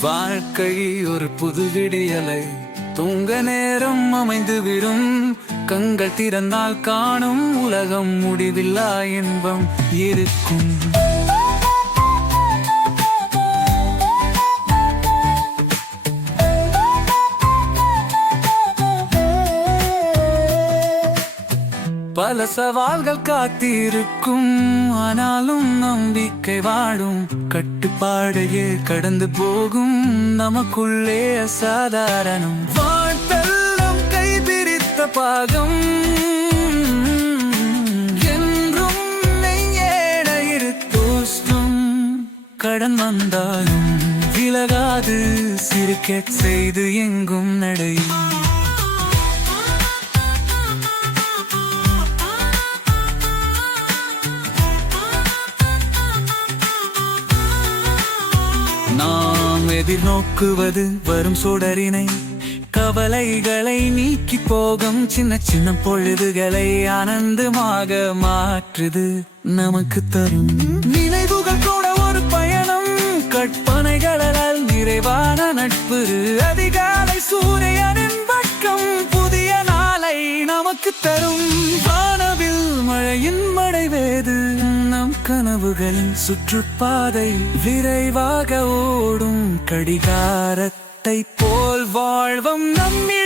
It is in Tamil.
வாழ்க்கை ஒரு புது விடியலை, தூங்க நேரம் அமைந்துவிடும். கண்கள் திறந்தால் காணும் உலகம் முடிவில்லா இன்பம் இருக்கும். பல சவால்கள் காத்திருக்கும், ஆனாலும் நம்பிக்கை வாழும். கட்டுப்பாடையே கடந்து போகும், நமக்குள்ளே அசாதாரணம். வாழ்த்தெல்லாம் கைபிரித்த பாகம் என்றும் நெய்யேட இருத்தோஷ்டம். கடன் வந்தாலும் விலகாது, சிரிக்கச் செய்து எங்கும் நடை. நாம் எதிர்நோக்குவது வரும் சுடரினை, கவலைகளை நீக்கி போகும் சின்ன சின்ன பொழுதுகளை ஆனந்தமாக மாற்றுது நமக்கு தரும். நினைவுகள் கூட ஒரு பயணம், கற்பனைகளால் நிறைவான நட்பு. அதிகாலை சூரியனின் பக்கம் புதிய நாளை நமக்கு தரும். வானவில் மழையின் மடைவேது, நம் கனவுகளின் சுற்றுப்பாதை. விரைவாக ஓடும் கடிகாரத்தை போல் வாழ்வம் நம்மிடம்.